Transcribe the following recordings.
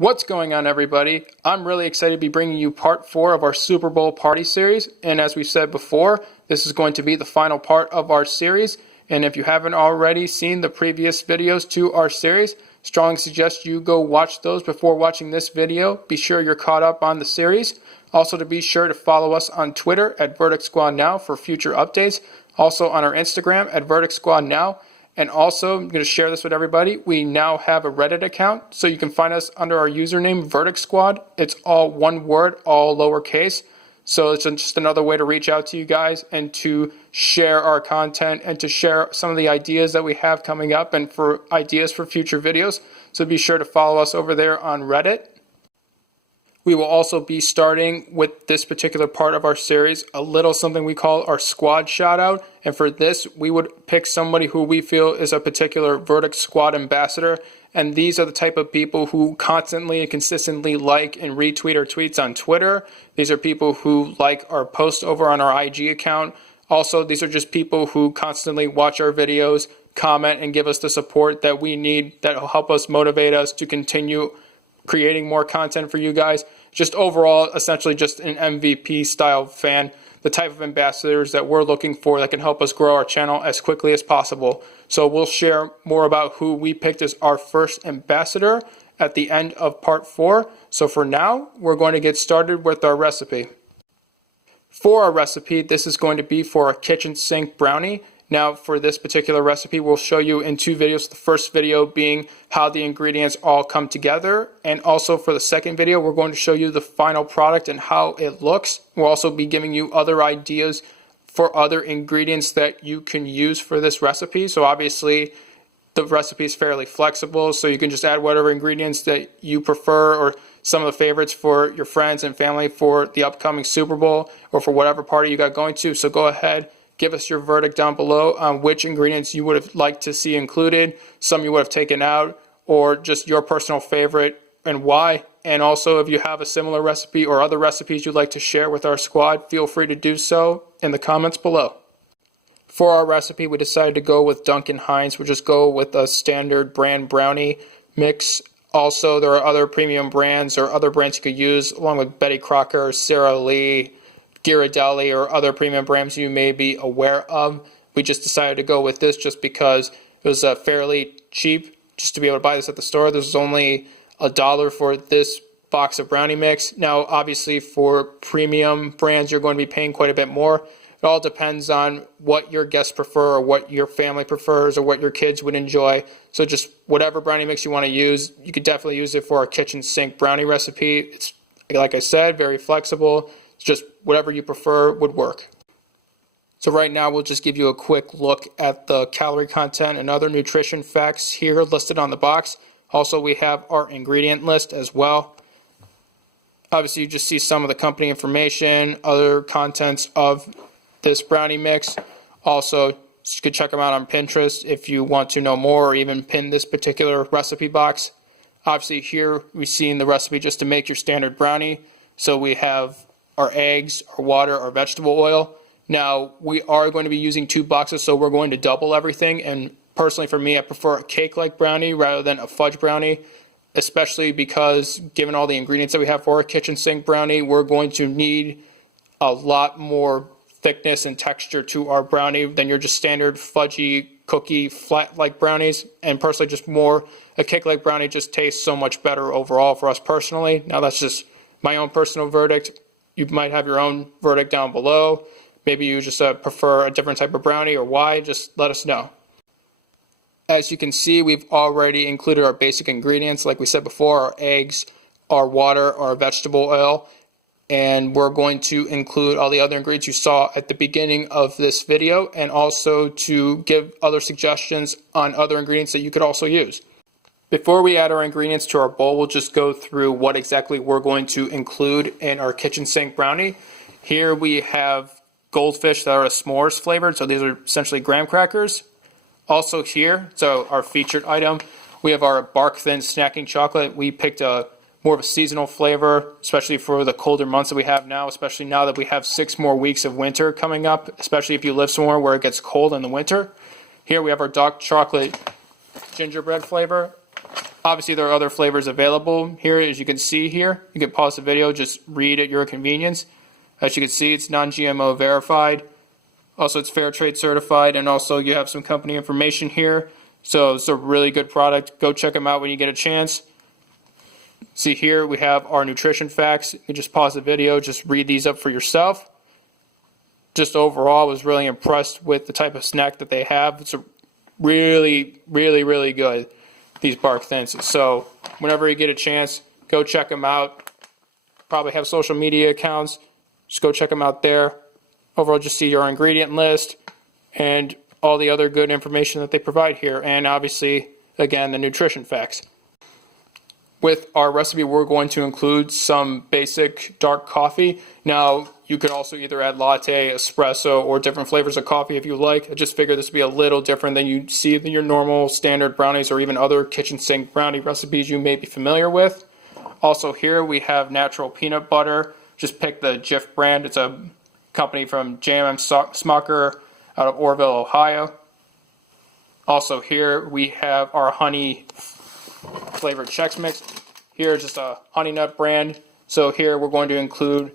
What's going on, everybody? I'm really excited to be bringing you part 4 of our Super Bowl party series, and as we said before, this is going to be the final part of our series. And if you haven't already seen the previous videos to our series, strongly suggest you go watch those before watching this video. Be sure you're caught up on the series. Also, to be sure to follow us on Twitter at VerdictSquad Now for future updates. Also on our Instagram at VerdictSquad Now. And also, I'm going to share this with everybody. We now have a Reddit account, so you can find us under our username VerdictSquad. It's all one word, all lowercase. So it's just another way to reach out to you guys and to share our content and to share some of the ideas that we have coming up and for ideas for future videos. So be sure to follow us over there on Reddit. We will also be starting with this particular part of our series, a little something we call our squad shout out. And for this, we would pick somebody who we feel is a particular Verdict Squad ambassador. And these are the type of people who constantly and consistently like and retweet our tweets on Twitter. These are people who like our posts over on our IG account. Also, these are just people who constantly watch our videos, comment, and give us the support that we need that will help us motivate us to continue creating more content for you guys. Just overall, essentially just an MVP style fan, the type of ambassadors that we're looking for that can help us grow our channel as quickly as possible. So we'll share more about who we picked as our first ambassador at the end of part 4. So for now, we're going to get started with our recipe. For our recipe, this is going to be for a kitchen sink brownie. Now, for this particular recipe, we'll show you in 2 videos. The first video being how the ingredients all come together. And also for the second video, we're going to show you the final product and how it looks. We'll also be giving you other ideas for other ingredients that you can use for this recipe. So obviously, the recipe is fairly flexible, so you can just add whatever ingredients that you prefer or some of the favorites for your friends and family for the upcoming Super Bowl or for whatever party you got going to. So go ahead. Give us your verdict down below on which ingredients you would have liked to see included, some you would have taken out, or just your personal favorite and why. And also, if you have a similar recipe or other recipes you'd like to share with our squad, feel free to do so in the comments below. For our recipe, we decided to go with Duncan Hines. We'll just go with a standard brand brownie mix. Also, there are other premium brands or other brands you could use, along with Betty Crocker, Sara Lee, Ghirardelli, or other premium brands you may be aware of. We just decided to go with this just because it was fairly cheap just to be able to buy this at the store. This was only $1 for this box of brownie mix. Now, obviously, for premium brands, you're going to be paying quite a bit more. It all depends on what your guests prefer or what your family prefers or what your kids would enjoy. So just whatever brownie mix you want to use, you could definitely use it for our kitchen sink brownie recipe. It's, like I said, very flexible. Just whatever you prefer would work. So right now we'll just give you a quick look at the calorie content and other nutrition facts here listed on the box. Also, we have our ingredient list as well. Obviously, you just see some of the company information, other contents of this brownie mix. Also, you could check them out on Pinterest if you want to know more or even pin this particular recipe box. Obviously, here we've seen the recipe just to make your standard brownie. So we have our eggs, our water, our vegetable oil. Now, we are going to be using 2 boxes, so we're going to double everything. And personally, for me, I prefer a cake-like brownie rather than a fudge brownie, especially because given all the ingredients that we have for a kitchen sink brownie, we're going to need a lot more thickness and texture to our brownie than your just standard fudgy, cookie, flat-like brownies. And personally, just more, a cake-like brownie just tastes so much better overall for us personally. Now, that's just my own personal verdict. You might have your own verdict down below. Maybe you just prefer a different type of brownie or why. Just let us know. As you can see, we've already included our basic ingredients. Like we said before, our eggs, our water, our vegetable oil. And we're going to include all the other ingredients you saw at the beginning of this video and also to give other suggestions on other ingredients that you could also use. Before we add our ingredients to our bowl, we'll just go through what exactly we're going to include in our kitchen sink brownie. Here we have goldfish that are s'mores flavored, so these are essentially graham crackers. Also here, so our featured item, we have our bark thin snacking chocolate. We picked more of a seasonal flavor, especially for the colder months that we have now, especially now that we have 6 more weeks of winter coming up, especially if you live somewhere where it gets cold in the winter. Here we have our dark chocolate gingerbread flavor. Obviously, there are other flavors available here. As you can see here, you can pause the video, just read at your convenience. As you can see, it's non-GMO verified. Also, it's fair trade certified, and also you have some company information here. So it's a really good product. Go check them out when you get a chance. See here, we have our nutrition facts. You can just pause the video, just read these up for yourself. Just overall, I was really impressed with the type of snack that they have. It's a really, really, really good, these bark thins. So whenever you get a chance, go check them out. Probably have social media accounts. Just go check them out there. Overall, just see your ingredient list and all the other good information that they provide here. And obviously, again, the nutrition facts. With our recipe, we're going to include some basic dark coffee. Now, you could also either add latte, espresso, or different flavors of coffee if you like. I just figured this would be a little different than you see in your normal standard brownies or even other kitchen sink brownie recipes you may be familiar with. Also here, we have natural peanut butter. Just pick the Jif brand. It's a company from J&M Smucker out of Orville, Ohio. Also here, we have our honey flavored Chex Mix. Here, just a honey nut brand. So here, we're going to include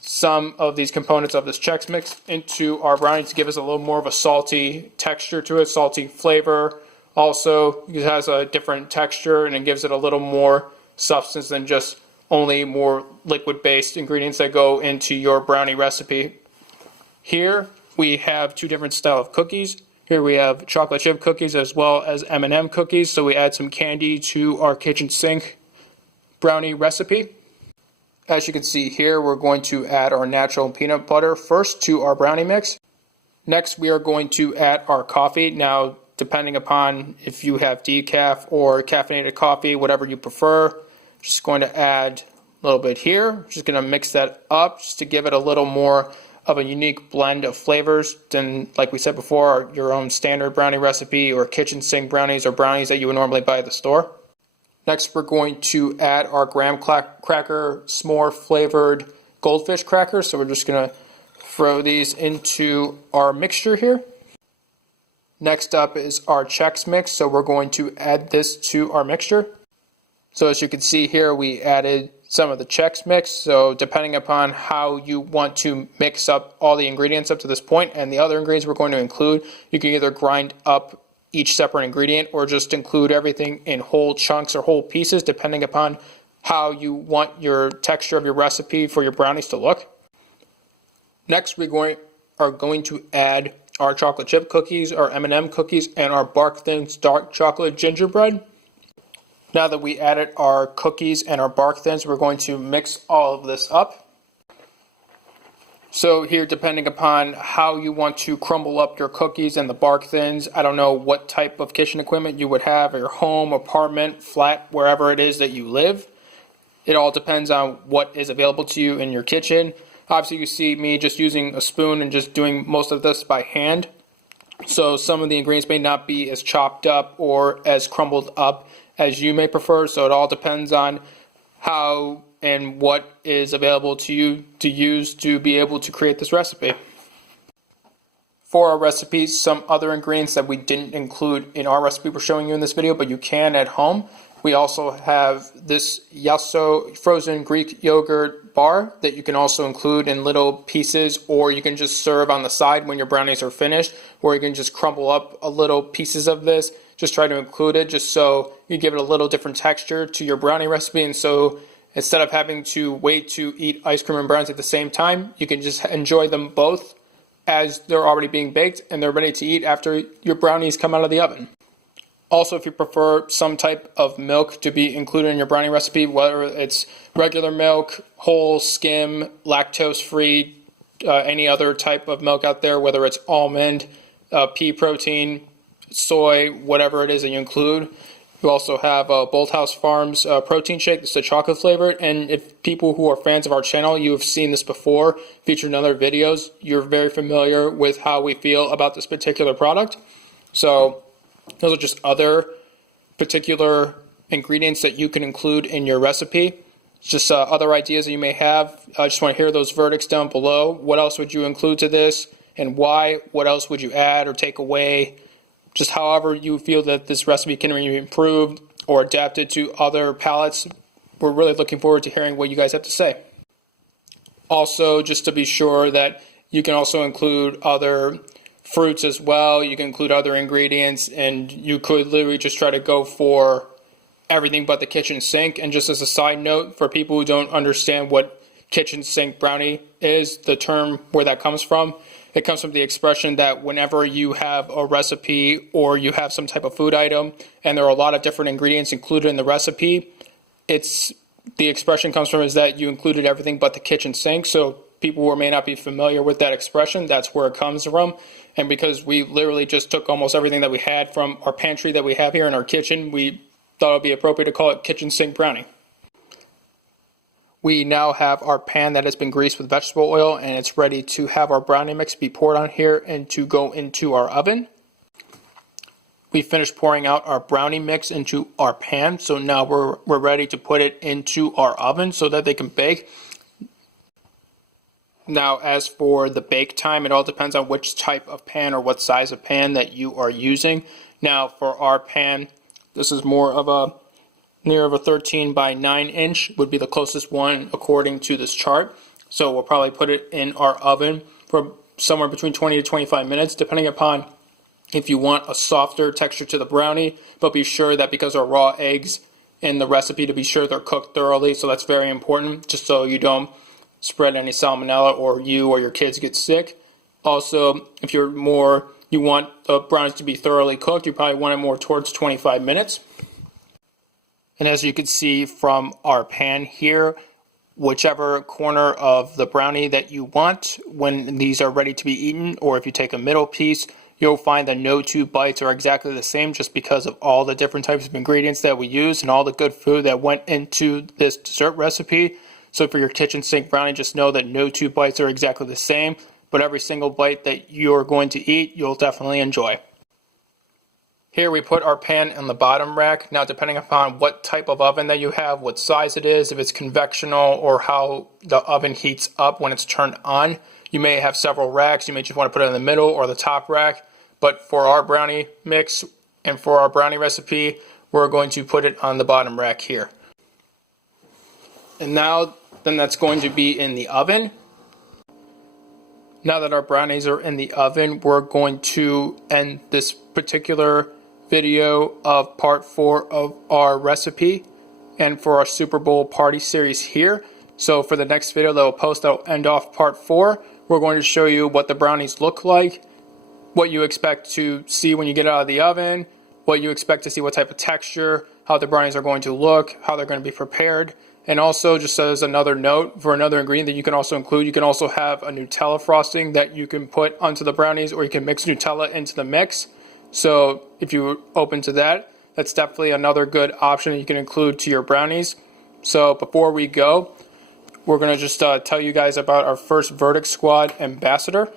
some of these components of this Chex Mix into our brownie to give us a little more of a salty texture to it, salty flavor. Also, it has a different texture and it gives it a little more substance than just only more liquid-based ingredients that go into your brownie recipe. Here, we have two different style of cookies. Here we have chocolate chip cookies as well as M&M cookies. So we add some candy to our kitchen sink brownie recipe. As you can see here, we're going to add our natural peanut butter first to our brownie mix. Next, we are going to add our coffee. Now, depending upon if you have decaf or caffeinated coffee, whatever you prefer, just going to add a little bit here. Just going to mix that up just to give it a little more of a unique blend of flavors than, like we said before, your own standard brownie recipe or kitchen sink brownies or brownies that you would normally buy at the store. Next, we're going to add our graham cracker s'more flavored goldfish crackers. So we're just going to throw these into our mixture here. Next up is our Chex Mix. So we're going to add this to our mixture. So as you can see here, we added some of the Chex Mix. So depending upon how you want to mix up all the ingredients up to this point and the other ingredients we're going to include, you can either grind up each separate ingredient or just include everything in whole chunks or whole pieces depending upon how you want your texture of your recipe for your brownies to look. Next, we are going to add our chocolate chip cookies, our M&M cookies, and our Bark Thins dark chocolate gingerbread. Now that we added our cookies and our Bark Thins, we're going to mix all of this up. So here, depending upon how you want to crumble up your cookies and the Bark Thins, I don't know what type of kitchen equipment you would have at your home, apartment, flat, wherever it is that you live. It all depends on what is available to you in your kitchen. Obviously, you see me just using a spoon and just doing most of this by hand. So some of the ingredients may not be as chopped up or as crumbled up as you may prefer. So it all depends on how and what is available to you to use to be able to create this recipe. For our recipes, some other ingredients that we didn't include in our recipe we're showing you in this video, but you can at home. We also have this Yasso frozen Greek yogurt bar that you can also include in little pieces, or you can just serve on the side when your brownies are finished, or you can just crumble up a little pieces of this. Just try to include it just so you give it a little different texture to your brownie recipe, and so instead of having to wait to eat ice cream and brownies at the same time, you can just enjoy them both as they're already being baked and they're ready to eat after your brownies come out of the oven. Also, if you prefer some type of milk to be included in your brownie recipe, whether it's regular milk, whole, skim, lactose-free, any other type of milk out there, whether it's almond, pea protein, soy, whatever it is that you include. You also have Bolthouse Farms protein shake. This is a chocolate flavored, and if people who are fans of our channel, you have seen this before, featured in other videos, you're very familiar with how we feel about this particular product. So those are just other particular ingredients that you can include in your recipe. Just other ideas that you may have. I just want to hear those verdicts down below. What else would you include to this and why? What else would you add or take away? Just however you feel that this recipe can be improved. or adapt it to other palates, we're really looking forward to hearing what you guys have to say. Also, just to be sure that you can also include other fruits as well, you can include other ingredients, and you could literally just try to go for everything but the kitchen sink. And just as a side note, for people who don't understand what kitchen sink brownie is, the term where that comes from, it comes from the expression that whenever you have a recipe or you have some type of food item and there are a lot of different ingredients included in the recipe, the expression comes from is that you included everything but the kitchen sink. So people who may not be familiar with that expression, that's where it comes from. And because we literally just took almost everything that we had from our pantry that we have here in our kitchen, we thought it would be appropriate to call it kitchen sink brownie. We now have our pan that has been greased with vegetable oil, and it's ready to have our brownie mix be poured on here and to go into our oven. We finished pouring out our brownie mix into our pan, so now we're ready to put it into our oven so that they can bake. Now, as for the bake time, it all depends on which type of pan or what size of pan that you are using. Now, for our pan, this is more of a near of a 13 by 9 inch would be the closest one according to this chart. So we'll probably put it in our oven for somewhere between 20 to 25 minutes, depending upon if you want a softer texture to the brownie, but be sure that because there are raw eggs in the recipe, to be sure they're cooked thoroughly. So that's very important, just so you don't spread any salmonella or you or your kids get sick. Also, if you want the brownies to be thoroughly cooked, you probably want it more towards 25 minutes. And as you can see from our pan here, whichever corner of the brownie that you want when these are ready to be eaten, or if you take a middle piece, you'll find that no two bites are exactly the same just because of all the different types of ingredients that we use and all the good food that went into this dessert recipe. So for your kitchen sink brownie, just know that no two bites are exactly the same, but every single bite that you're going to eat, you'll definitely enjoy. Here we put our pan in the bottom rack. Now, depending upon what type of oven that you have, what size it is, if it's convectional or how the oven heats up when it's turned on, you may have several racks. You may just want to put it in the middle or the top rack. But for our brownie mix and for our brownie recipe, we're going to put it on the bottom rack here. And now, then that's going to be in the oven. Now that our brownies are in the oven, we're going to end this particular video of part 4 of our recipe and for our Super Bowl party series here. So for the next video that we'll post that will end off part 4, we're going to show you what the brownies look like, what you expect to see when you get out of the oven, what you expect to see, what type of texture, how the brownies are going to look, how they're going to be prepared. And also, just as another note, for another ingredient that you can also include, you can also have a Nutella frosting that you can put onto the brownies, or you can mix Nutella into the mix. So if you're open to that, that's definitely another good option that you can include to your brownies. So before we go, we're going to just tell you guys about our first VerdictSquad ambassador.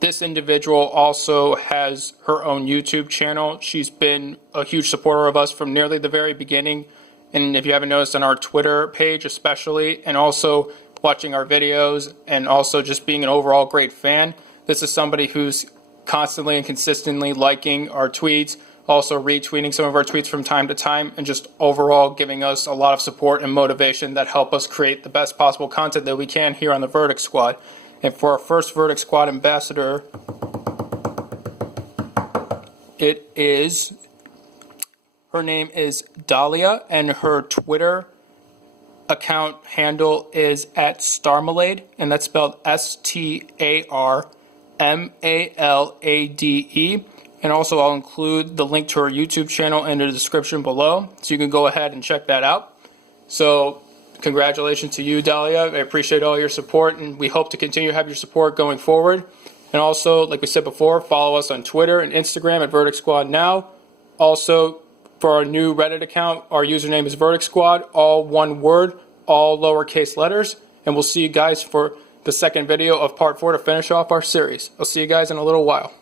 This individual also has her own YouTube channel. She's been a huge supporter of us from nearly the very beginning. And if you haven't noticed, on our Twitter page especially, and also watching our videos, and also just being an overall great fan. This is somebody who's constantly and consistently liking our tweets, also retweeting some of our tweets from time to time, and just overall giving us a lot of support and motivation that help us create the best possible content that we can here on the VerdictSquad. And for our first VerdictSquad ambassador, her name is Dahlia, and her Twitter account handle is @Starmalade, and that's spelled StarMalade. And also I'll include the link to her YouTube channel in the description below, so you can go ahead and check that out. So congratulations to you, Dahlia. I appreciate all your support, and we hope to continue to have your support going forward. And also, like we said before, follow us on Twitter and Instagram at VerdictSquad now. Also, for our new Reddit account, our username is VerdictSquad, all one word, all lowercase letters. And we'll see you guys for the second video of part 4 to finish off our series. I'll see you guys in a little while.